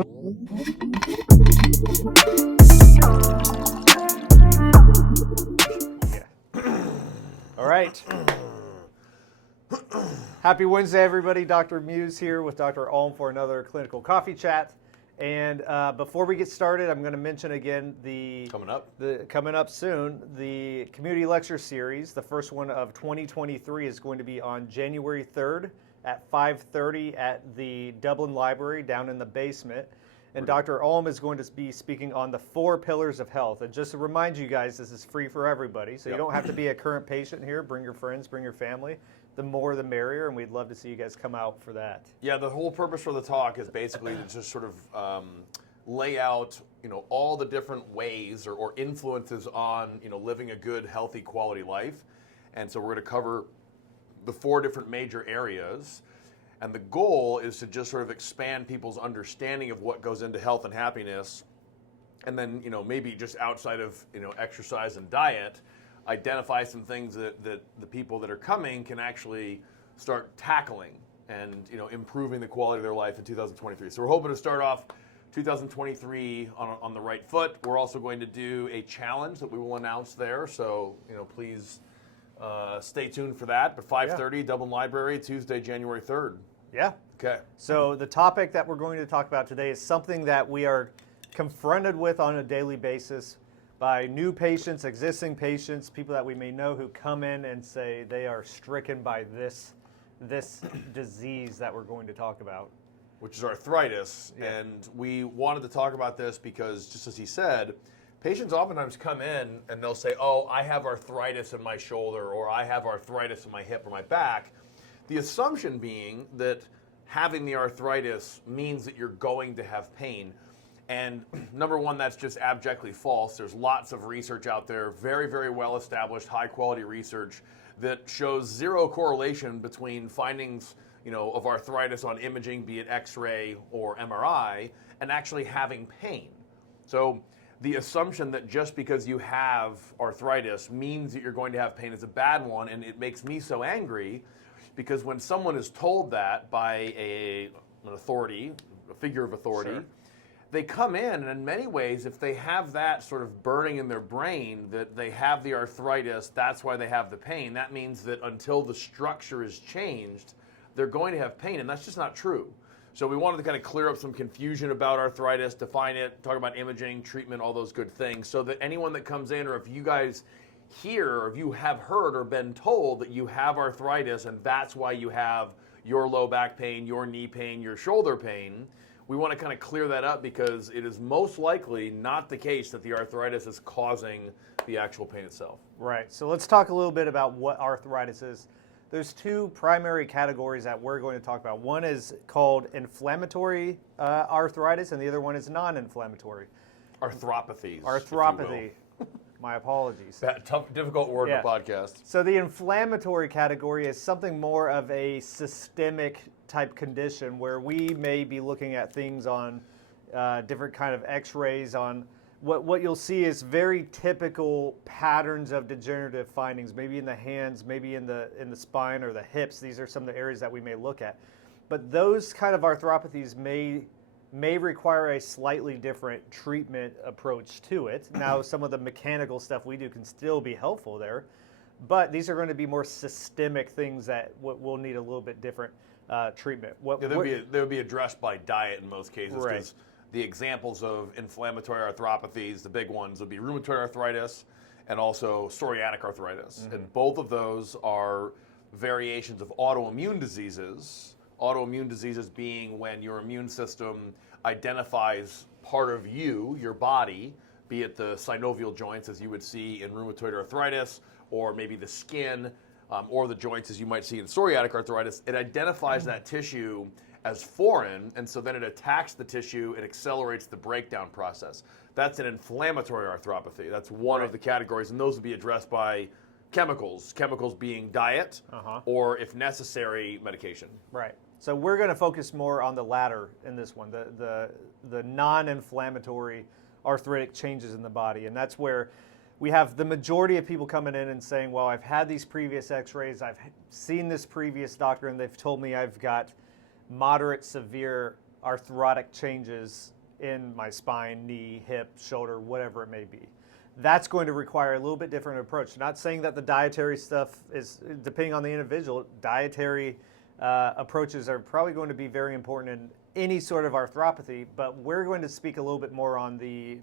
All right. Happy Wednesday, everybody. Dr. Muse here with Dr. Ulm for another clinical coffee chat. And before we get started, I'm going to mention again coming up soon, the community lecture series. The first one of 2023 is going to be on January 3rd at 5:30 at the Dublin Library down in the basement. And Dr. Ulm is going to be speaking on the 4 pillars of health. And just to remind you guys, this is free for everybody. So you don't have to be a current patient here. Bring your friends, bring your family. The more the merrier, and we'd love to see you guys come out for that. Yeah, the whole purpose for the talk is basically to just sort of lay out, all the different ways or influences on, living a good, healthy, quality life. And so we're going to cover the 4 different major areas. And the goal is to just sort of expand people's understanding of what goes into health and happiness. And then, maybe just outside of, exercise and diet, identify some things that the people that are coming can actually start tackling and improving the quality of their life in 2023. So we're hoping to start off 2023 on the right foot. We're also going to do a challenge that we will announce there. So please stay tuned for that. But 5:30 Dublin Library, Tuesday, January 3rd. Yeah. Okay. So the topic that we're going to talk about today is something that we are confronted with on a daily basis by new patients, existing patients, people that we may know who come in and say they are stricken by this disease that we're going to talk about. Which is arthritis. Yeah. And we wanted to talk about this because, just as he said, patients oftentimes come in and they'll say, oh, I have arthritis in my shoulder, or I have arthritis in my hip or my back. The assumption being that having the arthritis means that you're going to have pain. And number one, that's just abjectly false. There's lots of research out there, very, very well established, high quality research that shows zero correlation between findings, of arthritis on imaging, be it X-ray or MRI, and actually having pain. So the assumption that just because you have arthritis means that you're going to have pain is a bad one, and it makes me so angry because when someone is told that by an authority, a figure of authority, Sure. They come in, and in many ways, if they have that sort of burning in their brain that they have the arthritis, that's why they have the pain, that means that until the structure is changed, they're going to have pain, and that's just not true. So we wanted to kind of clear up some confusion about arthritis, define it, talk about imaging, treatment, all those good things, so that anyone that comes in, or if you guys hear, or if you have heard or been told that you have arthritis and that's why you have your low back pain, your knee pain, your shoulder pain, we want to kind of clear that up because it is most likely not the case that the arthritis is causing the actual pain itself. Right. So let's talk a little bit about what arthritis is. There's 2 primary categories that we're going to talk about. One is called inflammatory arthritis, and the other one is non-inflammatory. Arthropathies. Arthropathy. My apologies. That tough, difficult word in a podcast. So the inflammatory category is something more of a systemic type condition where we may be looking at things on different kind of x-rays on what you'll see is very typical patterns of degenerative findings, maybe in the hands, maybe in the spine or the hips. These are some of the areas that we may look at. But those kind of arthropathies may require a slightly different treatment approach to it. Now, some of the mechanical stuff we do can still be helpful there, but these are going to be more systemic things that will need a little bit different treatment. They'll be addressed by diet in most cases, because Right. the examples of inflammatory arthropathies, the big ones would be rheumatoid arthritis and also psoriatic arthritis. Mm-hmm. And both of those are variations of autoimmune diseases. Autoimmune diseases being when your immune system identifies part of you, your body, be it the synovial joints as you would see in rheumatoid arthritis, or maybe the skin, or the joints as you might see in psoriatic arthritis. It identifies that tissue as foreign, and so then it attacks the tissue, it accelerates the breakdown process. That's an inflammatory arthropathy. That's one of the categories, and those would be addressed by chemicals being diet, or if necessary, medication. Right. So we're going to focus more on the latter in this one, the non-inflammatory arthritic changes in the body, and that's where we have the majority of people coming in and saying, well, I've had these previous x-rays, I've seen this previous doctor, and they've told me I've got moderate, severe arthritic changes in my spine, knee, hip, shoulder, whatever it may be. That's going to require a little bit different approach. Not saying that the dietary stuff is, depending on the individual, dietary approaches are probably going to be very important in any sort of arthropathy, but we're going to speak a little bit more on the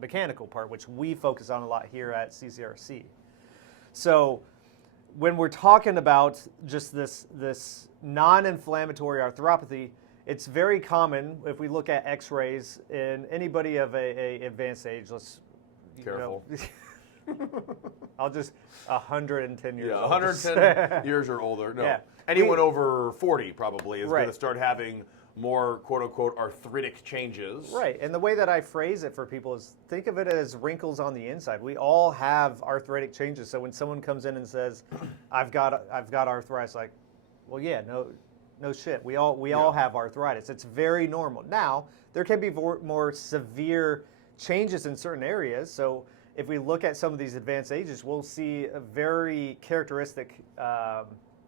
mechanical part, which we focus on a lot here at CCRC. So when we're talking about just this non-inflammatory arthropathy, it's very common if we look at x-rays in anybody of a advanced age. Let's Careful. I'll just 110 years old. 110 years or older. No. Yeah. Anyone over 40 probably is Right. going to start having more quote-unquote arthritic changes. Right, and the way that I phrase it for people is think of it as wrinkles on the inside. We all have arthritic changes. So when someone comes in and says, "I've got arthritis," like, well, yeah, no shit. We all have arthritis. It's very normal. Now there can be more severe changes in certain areas. So if we look at some of these advanced ages, we'll see a very characteristic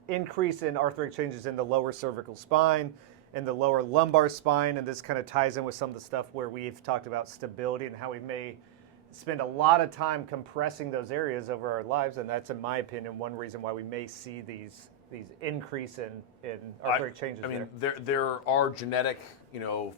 increase in arthritic changes in the lower cervical spine, in the lower lumbar spine, and this kind of ties in with some of the stuff where we've talked about stability and how we may spend a lot of time compressing those areas over our lives, and that's, in my opinion, one reason why we may see these increase in arthritic changes. I mean, there are genetic,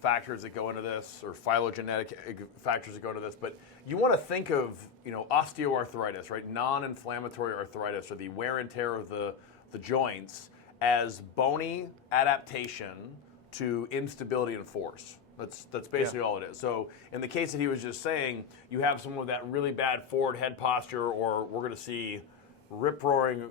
factors that go into this, or phylogenetic factors that go into this. But you want to think of, osteoarthritis, right? Non-inflammatory arthritis, or the wear and tear of the joints, as bony adaptation to instability and force. That's basically all it is. So in the case that he was just saying, you have someone with that really bad forward head posture, or we're going to see rip-roaring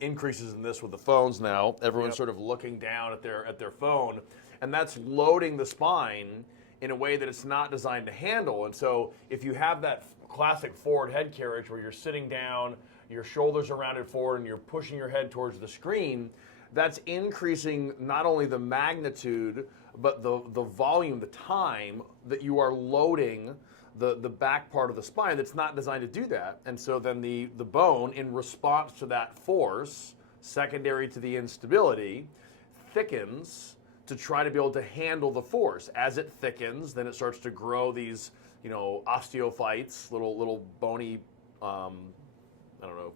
increases in this with the phones now. Everyone's sort of looking down at their phone, and that's loading the spine in a way that it's not designed to handle. And so if you have that classic forward head carriage where you're sitting down, your shoulders are rounded forward, and you're pushing your head towards the screen, that's increasing not only the magnitude, but the volume, the time that you are loading the back part of the spine that's not designed to do that. And so then the bone, in response to that force, secondary to the instability, thickens to try to be able to handle the force. As it thickens, then it starts to grow these, osteophytes, little bony,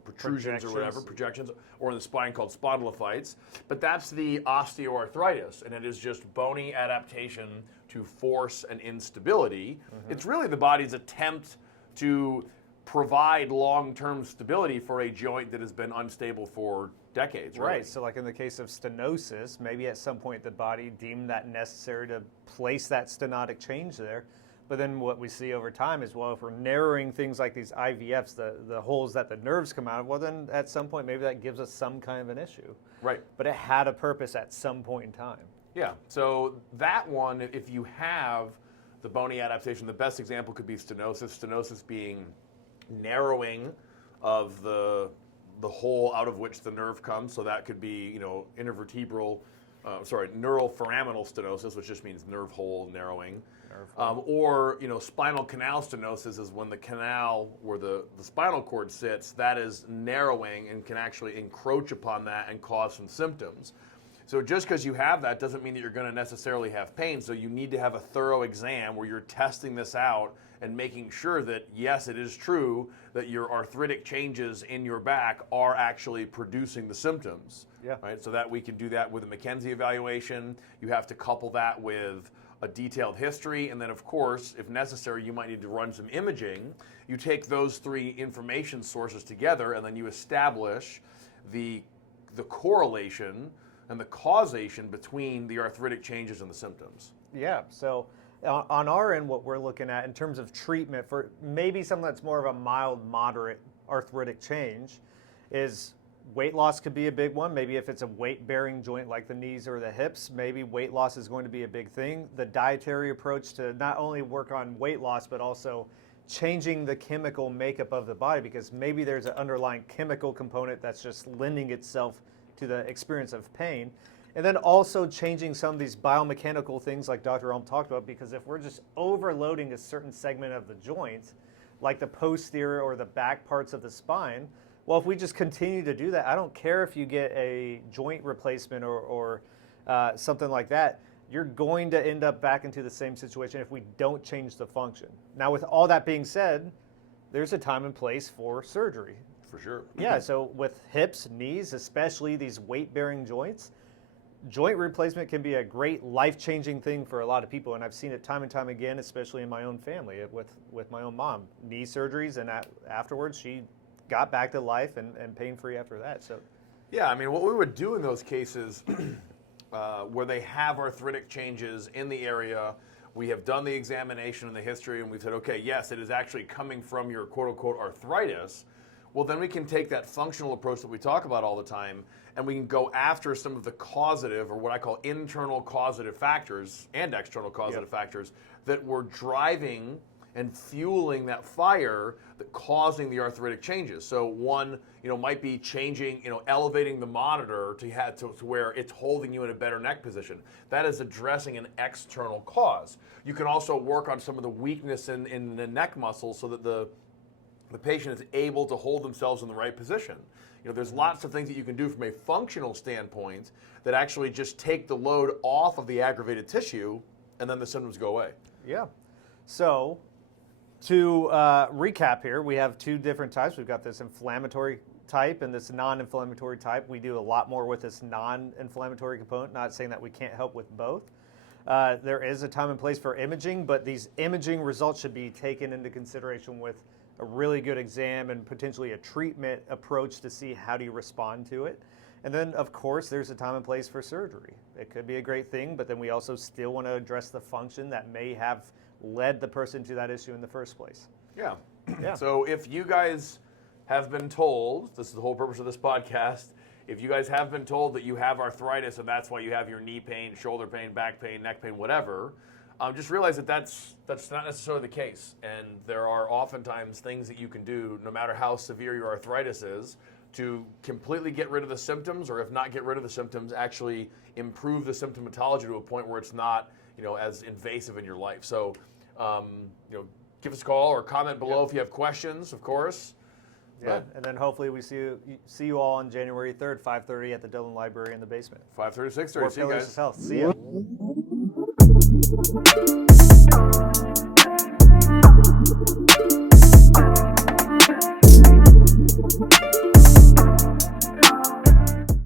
protrusions or whatever, projections, or in the spine called spondylophytes. But that's the osteoarthritis, and it is just bony adaptation to force and instability. Mm-hmm. It's really the body's attempt to provide long-term stability for a joint that has been unstable for decades. Really. Right, so like in the case of stenosis, maybe at some point the body deemed that necessary to place that stenotic change there. But then what we see over time is, well, if we're narrowing things like these IVFs, the holes that the nerves come out of, well, then at some point maybe that gives us some kind of an issue. Right. But it had a purpose at some point in time. Yeah, so that one, if you have the bony adaptation, the best example could be stenosis. Stenosis being narrowing of the hole out of which the nerve comes. So that could be, neural foraminal stenosis, which just means nerve hole narrowing. Or spinal canal stenosis is when the canal where the spinal cord sits, that is narrowing and can actually encroach upon that and cause some symptoms. So just because you have that doesn't mean that you're going to necessarily have pain. So you need to have a thorough exam where you're testing this out and making sure that, yes, it is true that your arthritic changes in your back are actually producing the symptoms. Yeah. Right? So that we can do that with a McKenzie evaluation. You have to couple that with a detailed history, and then of course, if necessary, you might need to run some imaging. You take those three information sources together, and then you establish the correlation and the causation between the arthritic changes and the symptoms. Yeah, so on our end, what we're looking at in terms of treatment for maybe something that's more of a mild, moderate arthritic change is weight loss could be a big one. Maybe if it's a weight-bearing joint like the knees or the hips, maybe weight loss is going to be a big thing. The dietary approach to not only work on weight loss, but also changing the chemical makeup of the body, because maybe there's an underlying chemical component that's just lending itself to the experience of pain. And then also changing some of these biomechanical things like Dr. Elm talked about, because if we're just overloading a certain segment of the joint, like the posterior or the back parts of the spine, well, if we just continue to do that, I don't care if you get a joint replacement or something like that, you're going to end up back into the same situation if we don't change the function. Now, with all that being said, there's a time and place for surgery. For sure. Yeah, so with hips, knees, especially these weight-bearing joints, joint replacement can be a great life-changing thing for a lot of people, and I've seen it time and time again, especially in my own family with my own mom. Knee surgeries, and afterwards she got back to life and pain-free after that. So, yeah, I mean, what we would do in those cases where they have arthritic changes in the area, we have done the examination and the history, and we've said, okay, yes, it is actually coming from your quote-unquote arthritis. Well, then we can take that functional approach that we talk about all the time, and we can go after some of the causative, or what I call internal causative factors and external causative factors that were driving and fueling that fire that causing the arthritic changes. So one, might be changing, elevating the monitor to where it's holding you in a better neck position. That is addressing an external cause. You can also work on some of the weakness in the neck muscles so that the patient is able to hold themselves in the right position. There's lots of things that you can do from a functional standpoint that actually just take the load off of the aggravated tissue, and then the symptoms go away. Yeah. So, to recap here, we have two different types. We've got this inflammatory type and this non-inflammatory type. We do a lot more with this non-inflammatory component, not saying that we can't help with both. There is a time and place for imaging, but these imaging results should be taken into consideration with a really good exam and potentially a treatment approach to see how do you respond to it. And then, of course, there's a time and place for surgery. It could be a great thing, but then we also still want to address the function that may have led the person to that issue in the first place. Yeah. Yeah. So if you guys have been told, this is the whole purpose of this podcast, if you guys have been told that you have arthritis and that's why you have your knee pain, shoulder pain, back pain, neck pain, whatever, just realize that that's not necessarily the case. And there are oftentimes things that you can do, no matter how severe your arthritis is, to completely get rid of the symptoms, or if not get rid of the symptoms, actually improve the symptomatology to a point where it's not, as invasive in your life. So, give us a call or comment below if you have questions, of course. Yeah, and then hopefully we see you all on January 3rd, 5:30 at the Dillon Library in the basement. 5:30 to 6:30. Four See you Pillars guys. of Health. See ya.